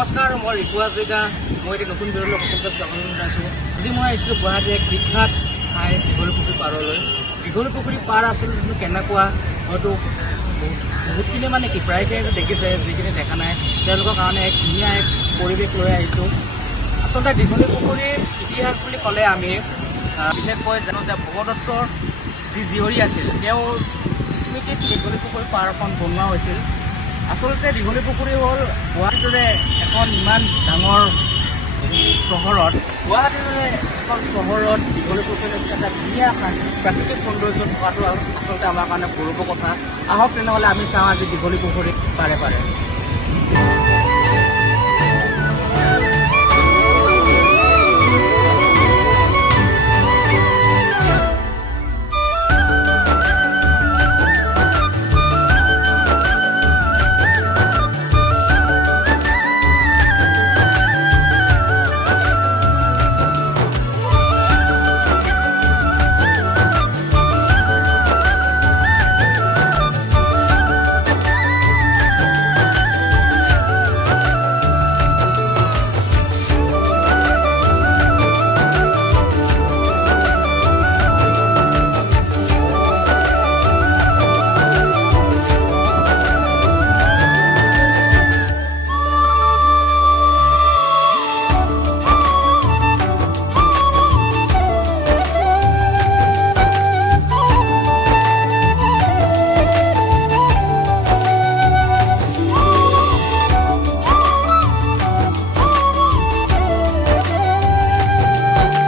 নমস্কাৰ, মই ৰিতু হাজৰিকা। মই এতিয়া নতুন বিৰলৈ সকলোকে স্বাগতম জনাইছোঁ। আজি মই আহিছিলোঁ গুৱাহাটীৰ এক বিখ্যাত ঠাই, দীঘলী পুখুৰী পাৰলৈ। দীঘলী পুখুৰী পাৰ আচলতে কেনেকুৱা? হয়তো বহুতখিনি মানে কি প্ৰায়খিনি দেখিছে, যিখিনি দেখা নাই। তেওঁলোকৰ কাৰণে এক ধুনীয়া এক পৰিৱেশ লৈ আহিছোঁ। আচলতে দীঘলী পুখুৰীৰ ইতিহাস বুলি ক'লে আমি বিশেষকৈ জানো যে ভগদত্তৰ যি জীয়ৰী আছিল তেওঁৰ স্মৃতিত দীঘলী পুখুৰী পাৰখন বনোৱা হৈছিল। আচলতে দীঘলী পুখুৰী হ'ল গুৱাহাটীৰ এখন ইমান ডাঙৰ চহৰত। গুৱাহাটীৰ এখন চহৰত দীঘলী পুখুৰী হৈছে এটা ধুনীয়া প্ৰাকৃ- প্ৰাকৃতিক সৌন্দৰ্য থকাটো আচলতে আমাৰ কাৰণে গৌৰৱৰ কথা। আহক তেনেহ'লে আমি চাওঁ আজি দীঘলী পুখুৰী পাৰে পাৰে।